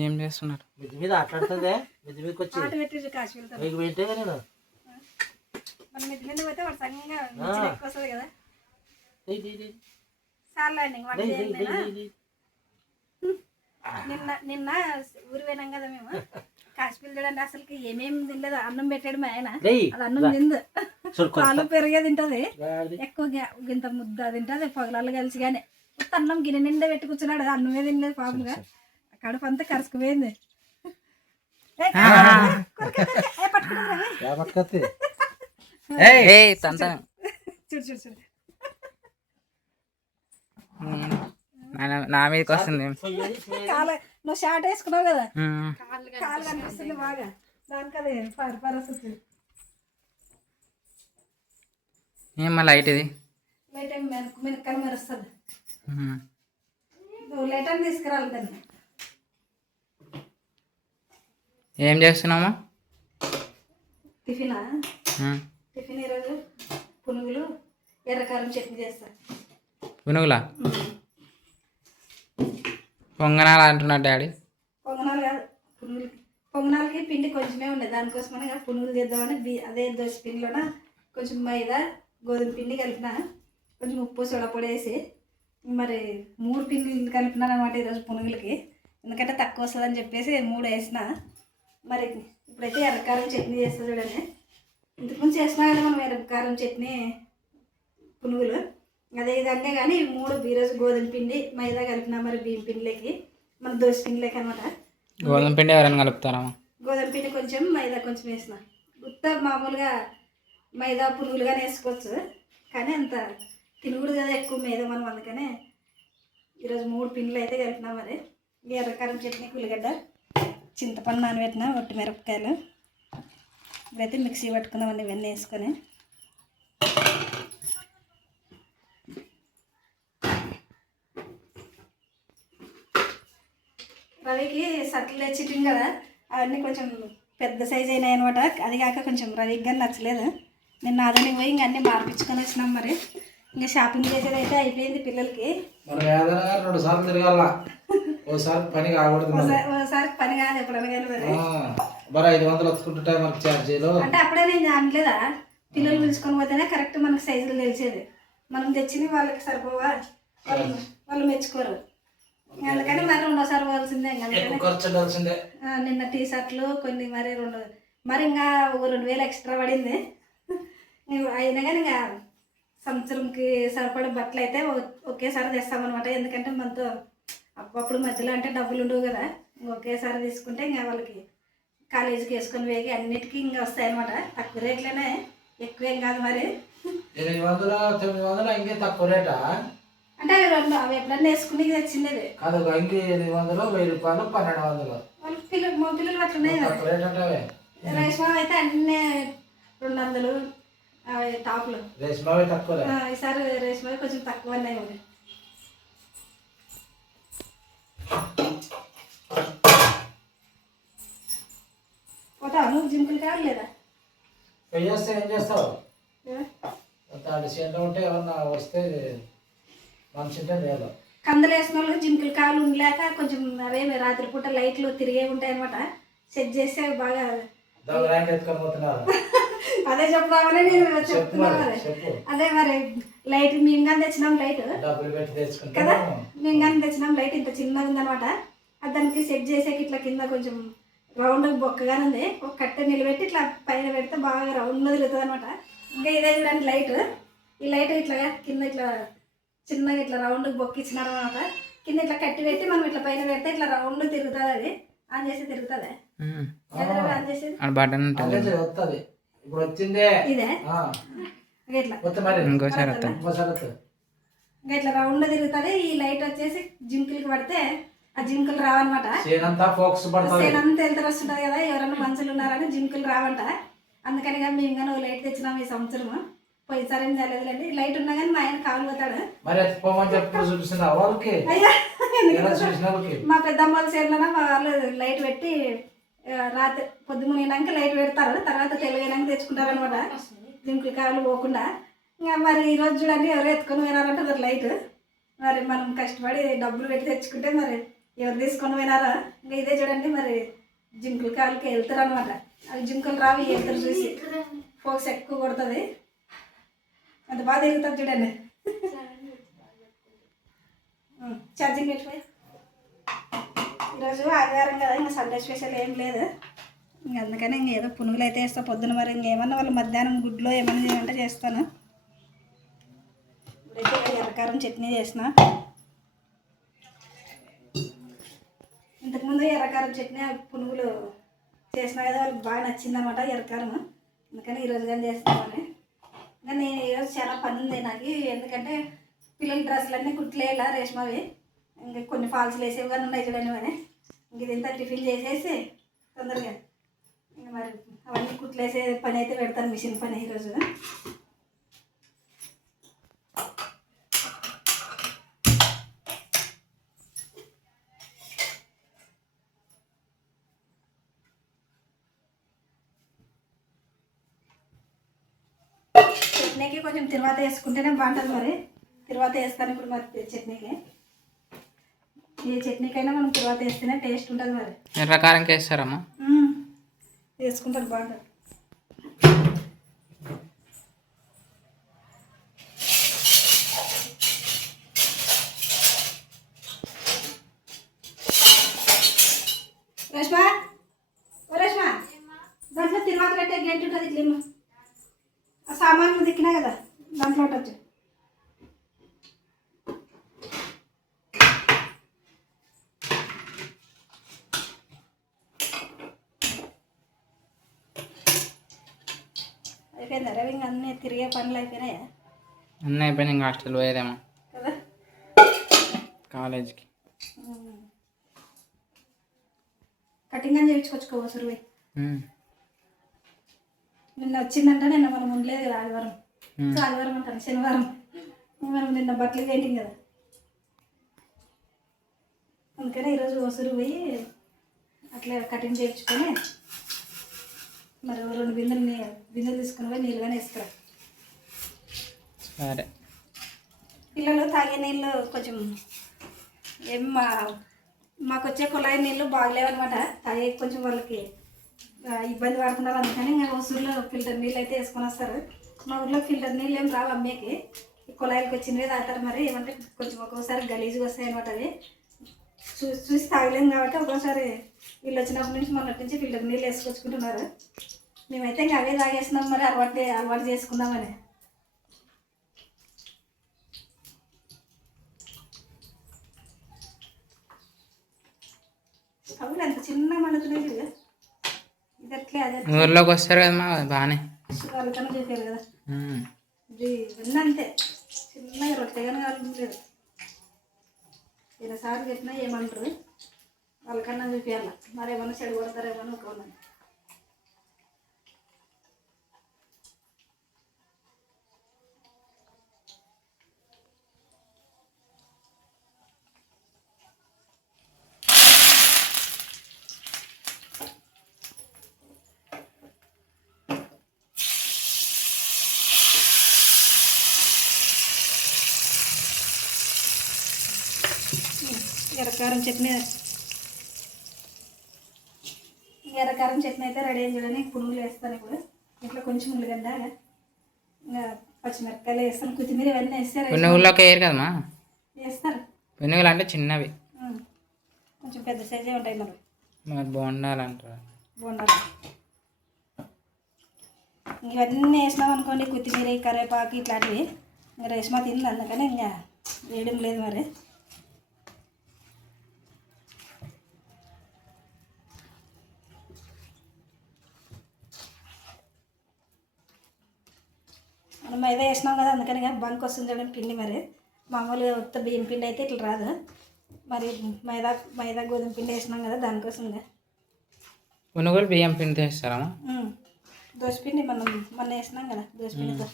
ఏం చేస్తున్నారు? మిద్ది మీద ఆట్లాడుతుందే? మిద్ది మీదకి వచ్చి ఆట పెట్టి కాశీ వెళ్తాను మీకు పెట్టేగా నేను? మన మిద్ది మీద పోతే వాడు సంగంగా వస్తుంది కదా. నిన్న నిన్న ఊరు పోయినాం కదా మేము. కాశ్మీర్ చూడండి అసలుకి ఏమేమి తినలేదు అన్నం పెట్టాడు మా ఆయన. అన్నం. తిందు. పాలు పెరిగే తింటది. ఎక్కువ ఇంత ముద్ద తింటది పగలాలు కలిసి కానీ అన్నం గిన్నె నిండా పెట్టి కూర్చున్నాడు అన్నమే తినలేదు పాపంగా. కడుపు అంతా కరుసుకుపోయింది. చూడు చూడు చూడు నా- నా మీదకి వస్తుంది. పోయేది, పోయేది. కాలు నువ్వు షార్ట్ వేసుకున్నావు కదా. కాలు కనిపిస్తుంది బాగా. దానికి అది పర- పరిస్థితి ఏం మళ్ళీ లైట్ ఇది లైట్ మిరక్కలు మెరుస్తుంది. లైట్ అని తీసుకురాలి దాన్ని. ఏం చేస్తున్నామా టిఫినా. టిఫిన్ ఈరోజు పునుగులు ఎర్రకారం చట్నీ చేస్తా. పునుగులా? పొంగనాలు అంటున్నాడు డాడీ. పొంగనాలు కాదు పునుగులు. పొంగనాలకి పిండి కొంచెమే ఉండే. దానికోసమని పునుగులు చేద్దామని అదే దోశ పిండిలోన కొంచెం మైదా గోధుమ పిండి కలిపిన కొంచెం ఉప్పు సొడపొడి వేసి మరి మూడు పిండిలు కలిపినాను అనమాట ఈరోజు పునుగులకి. ఎందుకంటే తక్కువ వస్తుందని చెప్పేసి మూడు వేసిన. మరి ఇప్పుడైతే ఎర్రకారం చట్నీ చేస్తా చూడండి. ఇంతకుముందు చేసినా కదా మనం ఎర్రకారం చట్నీ పునుగులు. అదే విధంగా కానీ మూడు ఈరోజు గోధుమ పిండి మైదా కలిపిన మరి బియ్యం పిండిలోకి మన దోశ పిండిలోకి అనమాట. గోధుమ పిండి ఎవరైనా కలుపుతారమ్మా గోధుమ పిండి కొంచెం మైదా కొంచెం వేసిన. ఉత్త మామూలుగా మైదా పునుగులుగానే వేసుకోవచ్చు. కానీ అంత తినకూడదు కదా ఎక్కువ మైదా మనం అందుకనే ఈరోజు మూడు పిండ్లు అయితే కలిపినాం మరి. ఎర్రకారం చట్నీ ఉల్లిగడ్డ చింతపండు నానబెట్టిన ఒట్టి మిరపకాయలు. ఇప్పుడైతే మిక్సీ పట్టుకుందామండి ఇవన్నీ వేసుకొని. రవికి సట్లు తెచ్చిట్టింది కదా అవన్నీ కొంచెం పెద్ద సైజ్ అయినాయి అనమాట అది కాక కొంచెం రవికి కానీ నచ్చలేదు. నిన్న అదని పోయి ఇంక అన్నీ మార్పించుకొని వచ్చినాం మరి. ఇంకా షాపింగ్ చేసేది అయితే అయిపోయింది పిల్లలకి. రెండు సార్లు తిరగాల. ఓసారి పని కాకూడదు పని కాదు ఎప్పుడైనా మరి. మరి ఐదు వందలు వచ్చుకుంటుంటాయి మనకి ఛార్జీలు అంటే అప్పుడే నేను అనలేదా పిల్లలు పిలుచుకొని పోతేనే కరెక్ట్ మనకు సైజులు తెలిసేది. మనం తెచ్చింది వాళ్ళకి సరిపోవా? వాళ్ళు వాళ్ళు మెచ్చుకోరు. అందుకని మరి రెండోసారి పోవాల్సిందే నిన్న టీ షర్ట్లు కొన్ని మరి రెండు మరి ఇంకా ఒక రెండు వేలు ఎక్స్ట్రా పడింది. అయినా కానీ ఇంకా సంవత్సరంకి సరిపడే బట్టలు అయితే ఒకేసారి తెస్తామన్నమాట. ఎందుకంటే మనతో అప్పుడప్పుడు మధ్యలో అంటే డబ్బులు ఉండవు కదా. ఒకేసారి తీసుకుంటే ఇంకా వాళ్ళకి కాలేజీకి వేసుకొని వేగి అన్నిటికీ ఇంకా వస్తాయి అనమాట తక్కువ రేట్లోనే ఎక్కువేం కాదు మరి. ఎనిమిది వందలు తొమ్మిది వందలు ఇంకే తక్కువ రేటా? అంటే అవి రెండు అవి ఎప్పుడన్నా వేసుకుని తెచ్చిండేది కాదు ఒక ఇంకి ఎనిమిది వందలు వెయ్యి రూపాయలు పన్నెండు వందలు. వాళ్ళ పిల్లలు మా పిల్లలు అట్లున్నాయి కదా. తక్కువ రేట్ అంటే రేష్మా అయితే అన్నీ రెండు వందలు టాప్లు. రేష్మావి తక్కువ ఈసారి రేష్మ కొంచెం తక్కువ ఉన్నాయి మరి పోతావా నువ్వు జింకులు కాదు లేదా చేస్తే ఏం చేస్తావు? చేనులో ఉంటే ఏమన్నా వస్తే మనిషి లేదు కందలు వేసిన వాళ్ళు జింకులు కాలు ఉండలేక కొంచెం అవే రాత్రిపూట లైట్లు తిరిగే ఉంటాయి అనమాట సెట్ చేస్తే బాగా దాని ర్యాంక్ ఎత్తుకొని పోతున్నారు. అదే చెప్తామని నేను చెప్పు చెప్తున్నా మరి మరి. చెప్పు. అదే మరి లైట్ మేము కానీ తెచ్చినాం లైట్. కదా? మేము కానీ తెచ్చినాం లైట్ ఇంత చిన్నగా ఉందన్నమాట. అది దానికి సెట్ చేసేకి ఇట్లా కింద కొంచెం రౌండ్ బొక్కగానే ఉంది. ఒక కట్టె నిలబెట్టి ఇట్లా పైన పెడితే బాగా రౌండ్ తిరుగుతుంది అనమాట ఇంకా ఇదే చూడండి లైట్. ఈ లైట్ ఇట్లా కింద ఇట్లా చిన్నగా ఇట్లా రౌండ్ బొక్క ఇచ్చినారు అనమాట కింద ఇట్లా కట్టి పెట్టి మనం ఇట్లా పైన పెడితే ఇట్లా రౌండ్ తిరుగుతుంది అది. ఆన్ చేసి తిరుగుతుంది? ఆన్ చేసేది? ఆ బటన్ ఉంటుంది. ఇప్పుడు వచ్చిందే ఇదే ఇట్లా ఇంకోసారి రౌండ్ తిరుగుతుంది. ఈ లైట్ వచ్చేసి జింకులకి పడితే ఆ జింకులు రావన్నమాట. అంతా వెళ్తారు వస్తుంటుంది కదా ఎవరైనా మనుషులు ఉన్నారని జింకులు రావంట. అందుకని కానీ మేము కానీ ఓ లైట్ తెచ్చినాం ఈ సంవత్సరం పోయినసారి ఏం చేయలేదులేండి లైట్ ఉన్నా కానీ మా ఆయన కావాలి పోతాడు. మా పెద్దమ్మ వాళ్ళ సేర్లోనే మా వాళ్ళు లైట్ పెట్టి రాత్రి పొద్దు మునిగినాక లైట్ పెడతారు తర్వాత తెలియనాక తెచ్చుకుంటారు అనమాట జింకులు కావాలి పోకుండా. ఇంకా మరి ఈ రోజు చూడండి ఎవరు ఎత్తుకొని పోయినారంటే అది లైట్. మరి మనం కష్టపడి డబ్బులు పెట్టి తెచ్చుకుంటే మరి ఎవరు తీసుకొని పోయినారా? ఇంకా ఇదే చూడండి మరి జింకులు కాళ్ళకి వెళ్తారు అనమాట అవి జింకులు రావి వెళ్తారు చూసి. ఫోక్స్ ఎక్కువ కొడుతుంది. అంత బాగా తిరుగుతుంది చూడండి. ఉం, ఛార్జింగ్ పెట్టిపోయి ఈరోజు ఆదివారం కదా ఇంకా సండే స్పెషల్ ఏం లేదు. ఇంక అందుకని ఇంక ఏదో పునుగులు అయితే వేస్తా పొద్దున మరి ఇంకేమన్నా వాళ్ళు మధ్యాహ్నం గుడ్లో ఏమన్నా చేయమంటే చేస్తాను. ఇప్పుడైతే ఎర్రకారం చట్నీ చేసిన. ఇంతకుముందు ఎర్రకారం చట్నీ ఆ పునుగులు చేసిన కదా వాళ్ళకి బాగా నచ్చిందన్నమాట ఎర్రకారం. అందుకని ఈరోజు కానీ చేస్తామని ఇంకా నేను ఈరోజు చాలా పని ఉంది నాకు ఎందుకంటే పిల్లల డ్రెస్సులన్నీ కుట్లేలా రేష్మవి. ఇంకా కొన్ని ఫాల్స్ వేసేవి కానీ ఉన్నాయి చూడండి మరి. ఇంక ఇదంతా టిఫిన్ చేసేసి తొందరగా ఇంకా మరి అవన్నీ కుట్లేసే పని అయితే పెడతాను మిషన్ పని ఈరోజు చట్నీకి కొంచెం తిరువాత వేసుకుంటేనే బాగుంటుంది మరి. తిరువాత వేస్తాను ఇప్పుడు మరి చట్నీకి. ఏ చట్నీకైనా మనం తిరువాత వేస్తేనే టేస్ట్ ఉంటుంది మరి. ఎర్రకారంకి వేస్తారమ్మా? మ్మ్. వేసుకుంటారు బాగుంటుంది రేష్మా? ఓ రేష్మా దాంట్లో తిరువాత పెట్టే గంట ఉంటుంది ఇట్లా ఇమ్మ. ఆ సామాన్లు దిక్కినా కదా దాంట్లో ఉండొచ్చు. అయిపోయిందా రవి ఇంకా అన్నీ తిరిగే పనులు అయిపోయినాయా? అన్నీ అయిపోయింది ఇంకా హాస్టల్ పోయేదేమో. కదా. కాలేజ్కి. కటింగ్ అని చేయించుకొచ్చుకోవచ్చు సురువి. నిన్న వచ్చిందంట నిన్న మనం ఉండలేదు ఆదివారం. ఆదివారం అంటాను శనివారం. మనం నిన్న బట్టలు పెయింటింగ్ కదా. అందుకని ఈరోజు వసూరు పోయి అట్లా కటింగ్ చేయించుకొని మరి రెండు బిందెలు నీ- బిందెలు తీసుకుని పోయి నీళ్ళుగానే వేసుకురా. సరే. పిల్లలు తాగే నీళ్ళు కొంచెం ఏం మా మాకు వచ్చే కుళాయి నీళ్ళు బాగలేవన్నమాట. తాగే కొంచెం వాళ్ళకి ఇబ్బంది పడుతున్నారు. అందుకని ఇంకా వసూరులో ఫిల్టర్ నీళ్ళు అయితే వేసుకొని వస్తారు. మా ఊర్లో ఫిల్టర్ నీళ్ళు ఏం రావు అమ్మేకి. కుళాయిలకు వచ్చినవి తాగుతారు మరి. ఏమంటే కొంచెం ఒక్కోసారి గలీజ్గా వస్తాయి అనమాట అవి. చూసి చూసి తాగలేము కాబట్టి ఒక్కోసారి వీళ్ళు వచ్చినప్పటి నుంచి మొన్నటి నుంచి ఫిల్టర్ నీళ్ళు వేసుకొచ్చుకుంటున్నారు. మేమైతే ఇంకా అవే తాగేస్తున్నాం మరి అలవాటు అలవాటు చేసుకుందామని. అవును అంత చిన్న మండుతున్నాయి కదా ఇది అట్లే అదే ఊర్లోకి వస్తారు కదా మా బాగానే. వాళ్ళకన్నా చెప్పారు కదా. ఇది ఇవన్నీ అంతే చిన్నగా రొట్టెగానే కలుపులేదు సార్లు చెప్పినా ఏమంటారు? వాళ్ళకన్నా చూపించాల మరి ఏమన్నా చెడు కొడతారేమో అని ఒక ఉన్నది ఎర్రకారం చట్నీ ఎర్రకారం చట్నీ అయితే రెడీ అయింది చూడండి. పునుగులు వేస్తాను ఇప్పుడు. ఇట్లా కొంచెం ఉల్లిగడ్డ ఇంకా పచ్చిమిరపకాయలు వేస్తాను. కొత్తిమీర ఇవన్నీ వేస్తారు పునుగుల్లోకి వేయరు కదమ్మా? వేస్తారు. పునుగులు అంటే చిన్నవి. కొంచెం పెద్ద సైజే ఉంటాయి మరి. మరి బాగుండాలంటారు బోండాలు. ఇవన్నీ వేసినాం అనుకోండి కొత్తిమీర కరివేపాకు ఇట్లాంటివి. ఇంకా రేష్మా తింది అందుకని ఇంకా వేయడం లేదు మరి. మైదా వేసినాం కదా అందుకని ఇంకా బంక్ వస్తుంది చూడండి పిండి మరి. మామూలుగా ఉత్త బియ్యం పిండి అయితే ఇట్లా రాదు. మరి మైదా మైదా గోధుమ పిండి వేసినాం కదా దానికోసం ఇంకా పునుగులు బియ్యం పిండి వేస్తారమ్మా ఉమ్. దోసపిండి మనం మొన్న వేసినాం కదా దోసపిండితో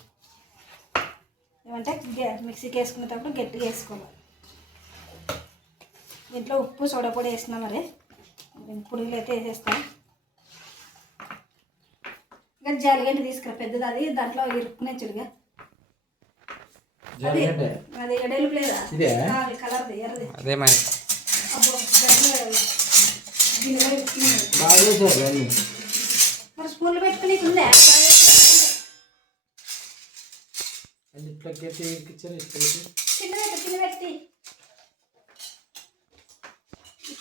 ఏమంటే గె- మిక్సీకి వేసుకునేటప్పుడు గట్టిగా వేసుకోవాలి. దీంట్లో ఉప్పు సోడా పొడి వేసినా మరి. పురుగులు అయితే వేసేస్తాం. ఇంకా జాలిగంట తీసుకురా పెద్దది అది దాంట్లో ఇరుక్కునే చుడుగా అది ఎడలు లేదా? ఇదే? కలర్ది ఎర్రది. అదే మరి. స్పూన్లు పెట్టుకుని ఉందే? పెట్టు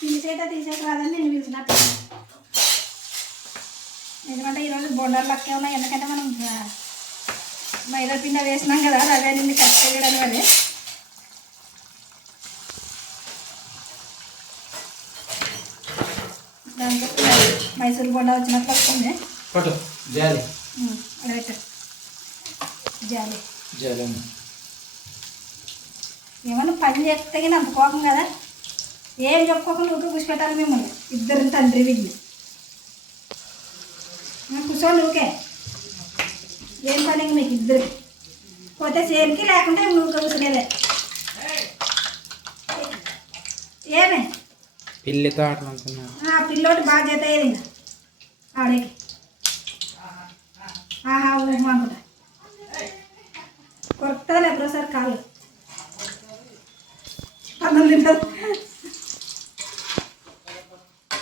తీసేట తీసేట రాదని నేను పిలిచినట్టు ఎందుకంటే ఈరోజు బొండాలు లక్కే ఉన్నాయి. ఎందుకంటే మనం మైదా పిండి వేసినాం కదా రవ్వ నిండి కట్ చేయడం వల్ల దాంతో మైసూర్ బొండ వచ్చినట్లు వస్తుంది. పట్టు జాలి. పెట్టు. జాలి. ఏమన్నా పని చెప్తే కానీ అంత కోపం కదా. ఏం చెప్పుకోకుండా ఊరికి కూర్చోపెట్టాలి మిమ్మల్ని. ఇద్దరు తండ్రి వీడిని కూర్చోండి ఊకే ఏం పని మీకు ఇద్దరు పోతే చేరికి లేకుంటే ఊరికే కూర్చునేలే ఏమే? పిల్లితో ఆటలు అనుకున్నా ఆ పిల్లోటి బాగా చేత అయ్యేది ఆడేకి ఆహా ఊహ అనుకుంటా. కొత్తలే ఎప్పుడోసారి కాళ్ళు. అన్నం తింటారు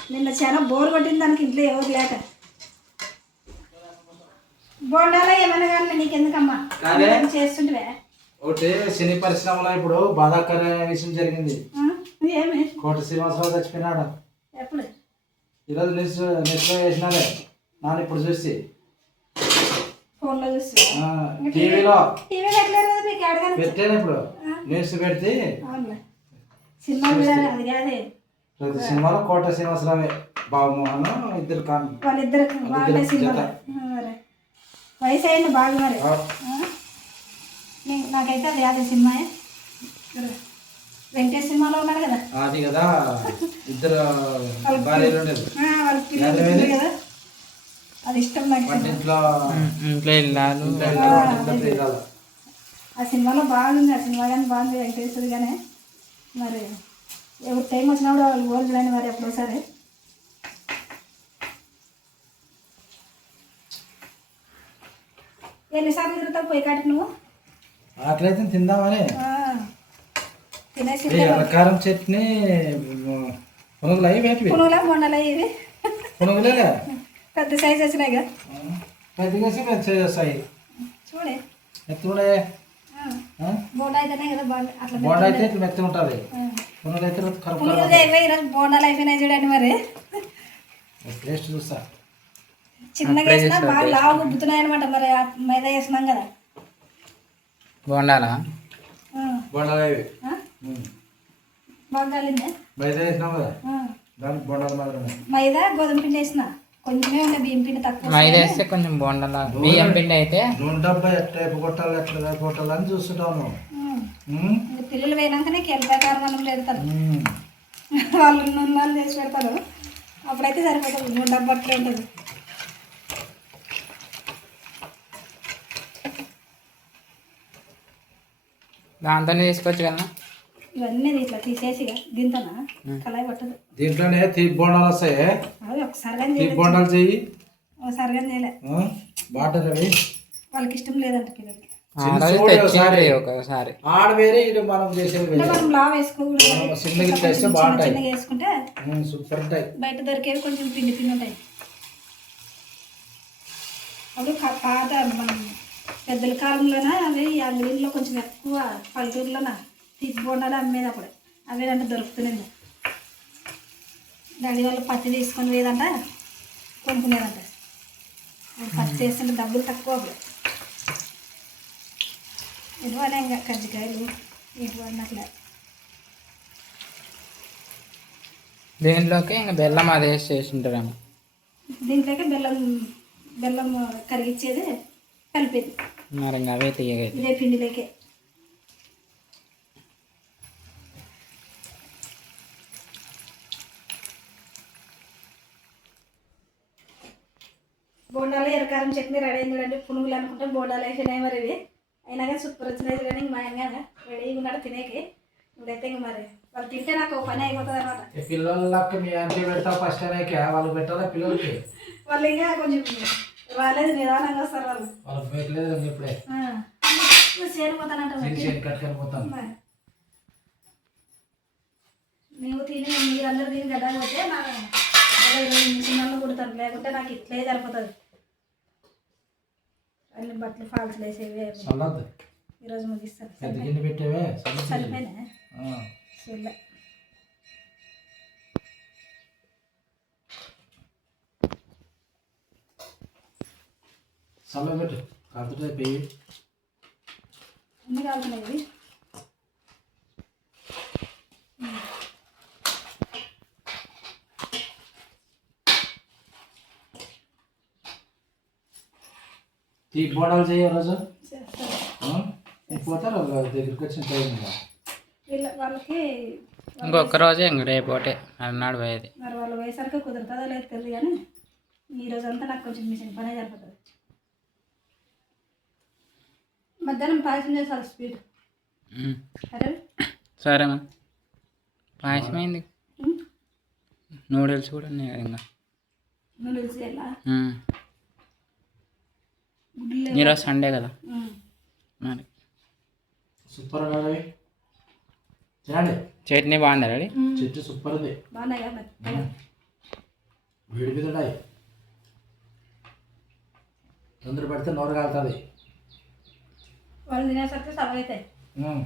నిన్న చాలా బోర్ కొట్టింది దానికి ఇంట్లో ఎవరు లేక. బోండాలో ఏమన్నా కానీ నీకెందుకమ్మా? కాదే. నువ్వేం చేస్తుంటివే? ఒకటి సినీ పరిశ్రమలో ఇప్పుడు బాధాకర విషయం జరిగింది? ఏమి? కోట శ్రీనివాసరావు చచ్చిపోయినాడు. ఎప్పుడు? ఈరోజు న్యూస్ న్యూస్లో వేసినారే. నాన్న ఇప్పుడు చూసి. ఫోన్లో చూసి. టీవీలో. టీవీ పెట్టలేదు కదా మీకు అడగాను పెట్టాను ఇప్పుడు. న్యూస్ పెడితే. సినిమా అది కాదే. ప్రతి సినిమాలో కోట శ్రీనివాసరావే. బాబుమోహన్ ఇద్దరు కాన్ వాళ్ళిద్దరు వాళ్ళే సినిమా వయసు అయింది బాగా మరి నాకైతే అది అదే సినిమా. వెంకటేష్ సినిమాలో ఉన్నాడు కదా? అది కదా. ఇద్దరు కదా? అది ఇష్టం నాకు ఇంట్లో. ఆ సినిమాలో బాగుంది ఆ సినిమా కానీ బాగుంది వెంకటేశ్వరి కానీ. మరి ఎవరు టైం వచ్చినప్పుడు వాళ్ళు ఓల్ చూడండి మరి ఎప్పుడోసారి ఎన్నిసార్లు తిరుగుతావు పోయి కాటికి నువ్వు? ఆకలైతే తిందామని. తినేసి ఎర్రకారం చట్నీ పునుగులు అవి వేటివి? పునుగులా? మొండలా ఇవి? పునుగులే పెద్ద సైజ్ వచ్చినాయి కదా. పెద్దగా పెద్ద చేస్తాయి చూడే. ఎత్తుడే. బోండా అయితేనే కదా అట్లా బోండా అయితే ఇట్లా మెత్త ఉంటుంది. పునుగులు అయితే పునుగులు అయిపోయి ఈరోజు బోండాలు అయిపోయినాయి చూడండి మరి. టేస్ట్ చూస్తా. చిన్నగా వేసినా బాగా లావు గుబ్బుతున్నాయి అనమాట మరి ఆ మైదా వేసినాం కదా. బాగుండాలా ఆ, బోండాలు అవి ఆ? బాగా కాలిందే? బయట వేసినాం కదా. ఆ. దానికి బోండాలు మాత్రమే. మైదా గోధుమ పిండి వేసిన? కొంచెమే ఉండే బియ్యం పిండి తక్కువ మైదా వేస్తే కొంచెం బాగుండాలా బియ్యం పిండి అయితే? నూనె డబ్బా ఎట్లా వైపు కొట్టాలి ఎట్లా వైపు కొట్టాలి అని చూస్తుంటాము ఉమ్. ఉమ్. ఇంకా పిల్లలు పోయినాకనే కెల్పాకారం మనం పెడతారు ఉమ్. వాళ్ళు నూనెలు చేసి పెడతారు. అప్పుడైతే సరిపోతుంది. మూడు డబ్బు అట్లే ఉంటుంది. దాంతోనే తీసుకోవచ్చు కదా. ఇవన్నీ ఇట్లా తీసేసి ఇక దీంతోనా? కళాయి పట్టదు. దీంట్లోనే తీపి బోండాలు వస్తాయి? అవి ఒకసారి కానీ తీపి చేయలేదు బోండాలు చెయ్యి. ఒకసారి కానీ చేయలే. అవి. వాళ్ళకి ఇష్టం లేదంట పిల్లలకి. ఒకసారి. ఆడ వేరే ఇది మనం చేసేది మనం లావ్ వేసుకోకూడదు. చిన్నగా బాగుంటాయి. చిన్నగా వేసుకుంటే ఉమ్, సూపర్ ఉంటాయి. బయట దొరికేవి కొంచెం పిండి పిండి ఉంటాయి. అవి పాత మనం పెద్దల కాలంలోన? అవి అంగడిలో కొంచెం ఎక్కువ పల్లెటూరులోన? తీపి బోండాలు అమ్మేది అప్పుడు. అవి అంటే దొరుకుతున్నాయి డాడీ వాళ్ళు పత్తి తీసుకొని పోయేదంట కొనుక్కునేదంట. పత్తి వేస్తుంటే డబ్బులు తక్కువ అప్పుడు. ఇంకా కజ్జికాయలు ఇటువన్నీ అట్లా. దీంట్లోకి? ఇంకా బెల్లం అది వేసి చేసింటారేమో దీంట్లోకి బెల్లం బెల్లం కరిగిచ్చేది కలిపేది. మరి ఇంకా అవే తీయగైతే ఇదే పిండిలోకే. బోండాలు ఎరకారం చట్నీ రెడీ అయింది చూడండి. పునుగులు అనుకుంటే బోండాలు అయిపోయినాయి మరి ఇవి. అయినా కానీ సూపర్ వచ్చినాయి కానీ మా ఆయన రెడీగా ఉన్నాడు తినేకి. ఇప్పుడైతే ఇంక మరి వాళ్ళు తింటే నాకు ఒక పని అయిపోతుంది అనమాట పిల్లలకి మీ ఆంటీ పెడతా ఫస్ట్ అనేక వాళ్ళు పెట్టాలా పిల్లలకి? వాళ్ళు ఇంకా కొంచెం రాలేదు నిదానంగా వస్తారు వాళ్ళు. వాళ్ళకి పెట్టలేదు ఇప్పుడే. ఆ. నువ్వు చేను పోతానంట చేసి చేసి కట్టుకొని పోతాను. మేము తిని మీరందరూ తిని గడ్డ పోతే నాకు నిమిషాల్లో కుడతాను లేకుంటే నాకు ఇట్లే సరిపోతుంది. అన్ని బట్టలు ఫాల్స్ వేసేవి. ఈరోజు ముగిస్తాను సరిపోయినా? చల్ల పెట్టు. కాలుతుంటే పెయ్యి. అన్ని కాలుతున్నాయి తీ బోడాలు చేయ రోజు. పోతారు వాళ్ళ దగ్గరికి వచ్చిన టైం వాళ్ళకి ఇంకొక రోజే ఇంక రేపు ఒకటే. అన్నాడు పోయేది. మరి వాళ్ళు వయసరికి కుదురుతుందో లేదు తెలియదు కానీ ఈ రోజు అంతా నాకు కొంచెం మిషన్ పనే సరిపోతుంది. మధ్యాహ్నం పాయసం చేసాలి స్వీట్. సరే సరేమ్మా పాయసం అయింది. నూడిల్స్ కూడా ఉన్నాయి కదా ఇంకా. నూడిల్స్ ఈరోజు సండే కదా. మరి. సూపర్ తినండి. చట్నీ బాగుందా రెడీ. చెట్టు సూపర్ ఉంది. వేడి మీద తొందర పడితే నోరు కాలుతుంది. వాళ్ళు తినేసరికి సర్వ్ అవుతాయి ఉమ్.